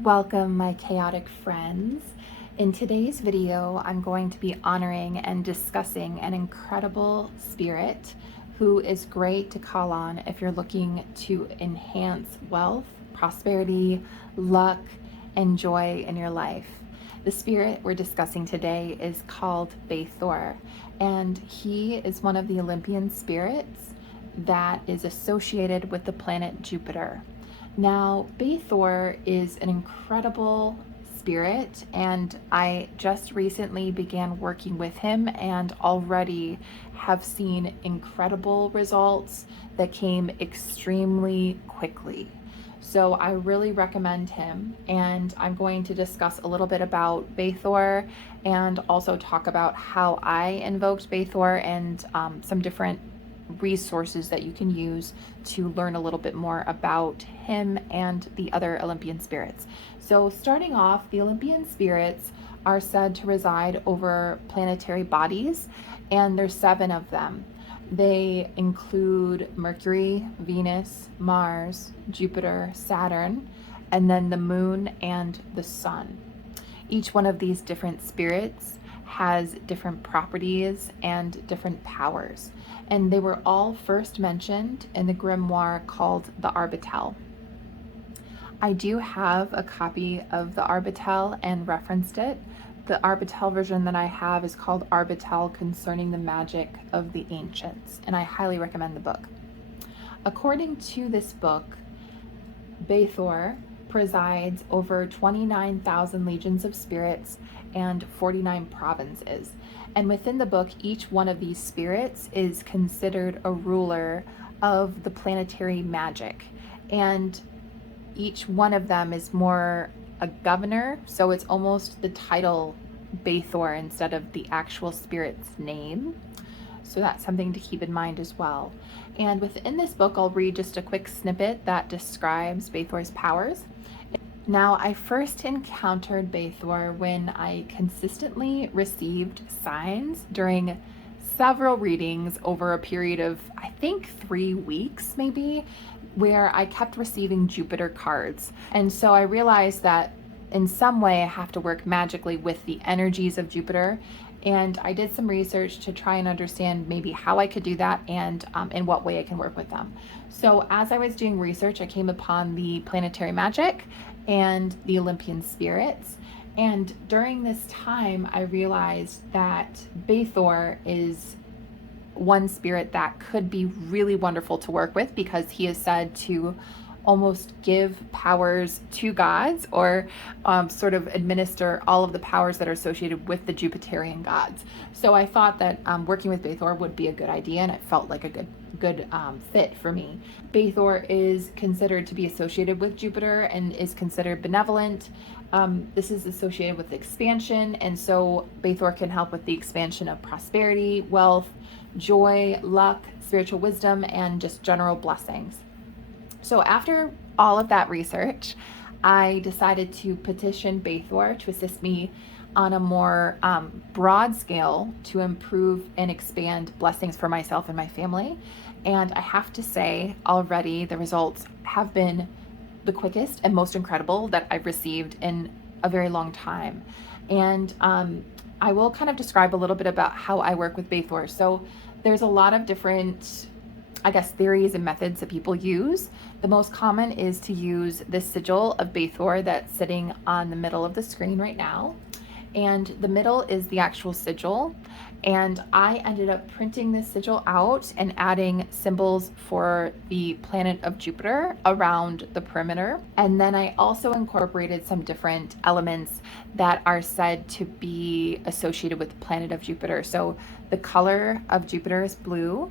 Welcome, my chaotic friends. In today's video, I'm going to be honoring and discussing an incredible spirit who is great to call on if you're looking to enhance wealth, prosperity, luck, and joy in your life. The spirit we're discussing today is called Bethor, and he is one of the Olympian spirits that is associated with the planet Jupiter. Now, Bethor is an incredible spirit, and I just recently began working with him and already have seen incredible results that came extremely quickly. So I really recommend him, and I'm going to discuss a little bit about Bethor and also talk about how I invoked Bethor and some different resources that you can use to learn a little bit more about him and the other Olympian spirits. So starting off, the Olympian spirits are said to reside over planetary bodies, and there's 7 of them. They include Mercury, Venus, Mars, Jupiter, Saturn, and then the moon and the sun. Each one of these different spirits has different properties and different powers, and they were all first mentioned in the grimoire called the Arbatel. I do have a copy of the Arbatel and referenced it. The Arbatel version that I have is called Arbatel Concerning the Magic of the Ancients, and I highly recommend the book. According to this book, Bethor presides over 29,000 legions of spirits and 49 provinces. And within the book, each one of these spirits is considered a ruler of the planetary Magick. And each one of them is more a governor, so it's almost the title Bethor instead of the actual spirit's name. So that's something to keep in mind as well. And within this book, I'll read just a quick snippet that describes Bethor's powers. Now, I first encountered Bethor when I consistently received signs during several readings over a period of, I think, 3 weeks maybe, where I kept receiving Jupiter cards. And so I realized that in some way I have to work magically with the energies of Jupiter. And I did some research to try and understand maybe how I could do that and in what way I can work with them. So as I was doing research, I came upon the Planetary Magick and the Olympian spirits. And during this time, I realized that Bethor is one spirit that could be really wonderful to work with because he is said to almost give powers to gods or sort of administer all of the powers that are associated with the Jupiterian gods. So I thought that working with Bethor would be a good idea, and it felt like a good fit for me. Bethor is considered to be associated with Jupiter and is considered benevolent. This is associated with expansion, and so Bethor can help with the expansion of prosperity, wealth, joy, luck, spiritual wisdom, and just general blessings. So after all of that research, I decided to petition Bethor to assist me on a more broad scale to improve and expand blessings for myself and my family. And I have to say already the results have been the quickest and most incredible that I've received in a very long time. And I will kind of describe a little bit about how I work with Bethor. So there's a lot of different, I guess, theories and methods that people use. The most common is to use this sigil of Bethor that's sitting on the middle of the screen right now. And the middle is the actual sigil. And I ended up printing this sigil out and adding symbols for the planet of Jupiter around the perimeter. And then I also incorporated some different elements that are said to be associated with the planet of Jupiter. So the color of Jupiter is blue,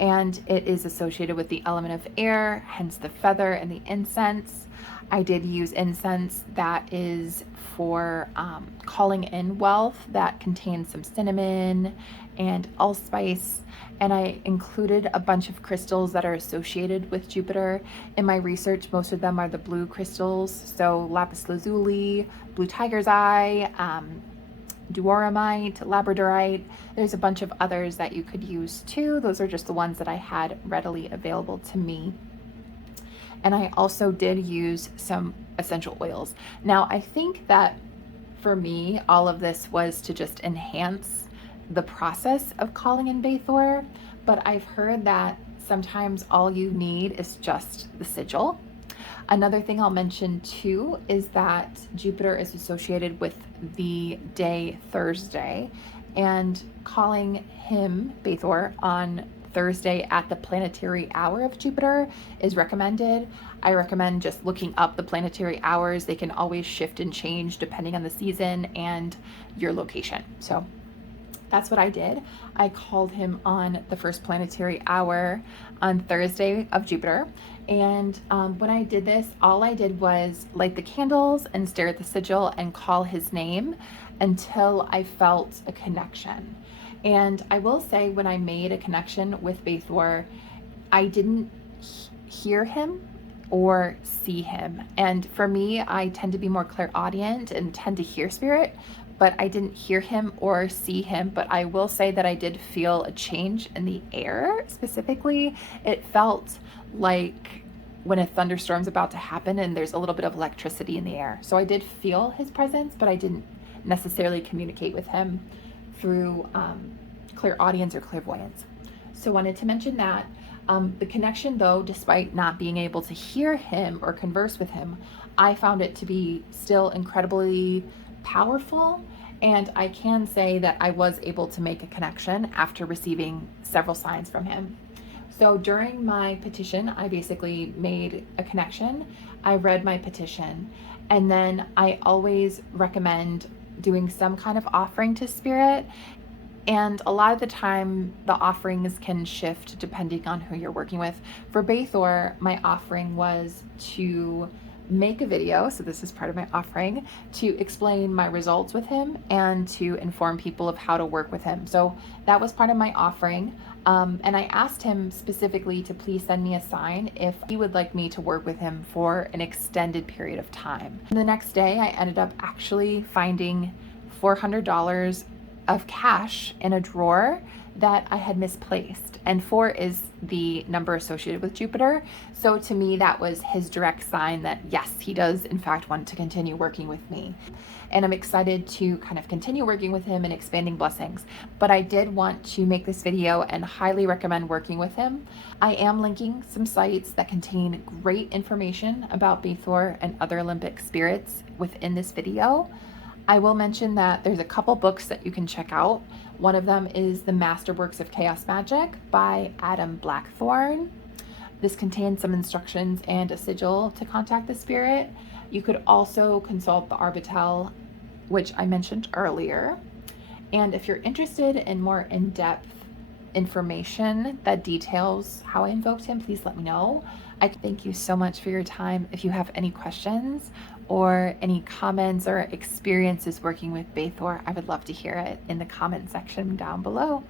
and it is associated with the element of air, hence the feather and the incense. I did use incense that is for calling in wealth that contains some cinnamon and allspice, and I included a bunch of crystals that are associated with Jupiter. In my research, most of them are the blue crystals, so lapis lazuli, blue tiger's eye, duoramite, labradorite. There's a bunch of others that you could use too. Those are just the ones that I had readily available to me. And I also did use some essential oils. Now, I think that for me, all of this was to just enhance the process of calling in Bethor, but I've heard that sometimes all you need is just the sigil. Another thing I'll mention too is that Jupiter is associated with the day Thursday, and calling him, Bethor, on Thursday at the planetary hour of Jupiter is recommended. I recommend just looking up the planetary hours. They can always shift and change depending on the season and your location. So that's what I did. I called him on the first planetary hour on Thursday of Jupiter. And when I did this, all I did was light the candles and stare at the sigil and call his name until I felt a connection. And I will say, when I made a connection with Bethor, I didn't hear him or see him. And for me, I tend to be more clairaudient and tend to hear spirit, but I didn't hear him or see him. But I will say that I did feel a change in the air. Specifically, it felt like when a thunderstorm's about to happen and there's a little bit of electricity in the air. So I did feel his presence, but I didn't necessarily communicate with him through clairaudience or clairvoyance. So wanted to mention that. The connection, though, despite not being able to hear him or converse with him, I found it to be still incredibly powerful. And I can say that I was able to make a connection after receiving several signs from him. So during my petition, I basically made a connection. I read my petition, and then I always recommend doing some kind of offering to spirit. And a lot of the time, the offerings can shift depending on who you're working with. For Bethor, my offering was to make a video, so this is part of my offering, to explain my results with him and to inform people of how to work with him. So that was part of my offering. And I asked him specifically to please send me a sign if he would like me to work with him for an extended period of time. And the next day, I ended up actually finding $400 of cash in a drawer that I had misplaced. And 4 is the number associated with Jupiter. So to me, that was his direct sign that yes, he does in fact want to continue working with me. And I'm excited to kind of continue working with him and expanding blessings. But I did want to make this video and highly recommend working with him. I am linking some sites that contain great information about Bethor and other Olympic spirits within this video. I will mention that there's a couple books that you can check out. One of them is The Masterworks of Chaos Magic by Adam Blackthorne. This contains some instructions and a sigil to contact the spirit. You could also consult the Arbatel, which I mentioned earlier. And if you're interested in more in-depth information that details how I invoked him, please let me know. I thank you so much for your time. If you have any questions or any comments or experiences working with Bethor, I would love to hear it in the comment section down below.